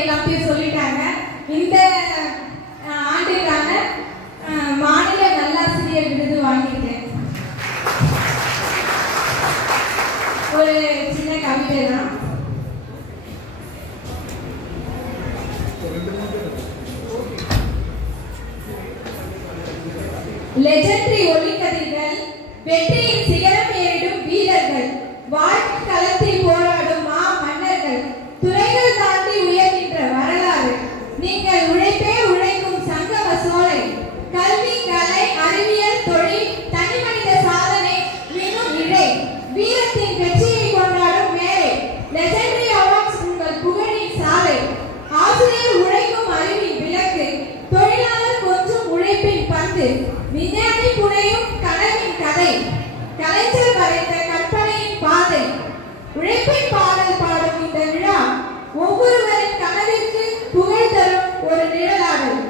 எல்லாத்தையும் சொல்லிட்டாங்க. இந்த ஆண்டுக்கான மாநில நல்லாசிரியர் விருது வாங்கியிருக்கேன். ஒரு சின்ன கவிதை தான். லெஜெண்டரி ஒளிக்கதிர்கள், வெற்றியின் சிகரம் ஏறிடும் வீரர்கள், வாழ்க்கை களத்தில் போராடும் மா மன்னர்கள், துறைகள் தாண்டி உயர்கின்ற வரலாறு, நீங்கள் உழைப்பே உழைக்கும் சங்கம சோலை, கல்வி கலை அறிவியல் தொழில் தனிமனித சாதனை மினும் இழை, வீரத்தின் வெற்றியை கொண்டாடும் மேலை, லெஜெண்டரி அவார்ட்ஸ் உங்கள் புகழின் சாலை, ஆசிரியர் உழைக்கும் அறிவின் விளக்கு, தொழிலாளர் கொஞ்சம் உழைப்பின் பந்து, விஞ்ஞானி புனையும் கனவின் கதை, கலைஞர் வரைந்த கற்பனையின் பாதை, உழைப்பின் பாடல் பாடும் இந்த விழா ஒவ்வொருவரின் கனவிற்கு புகழ் தரும் ஒரு நிழலாடல்.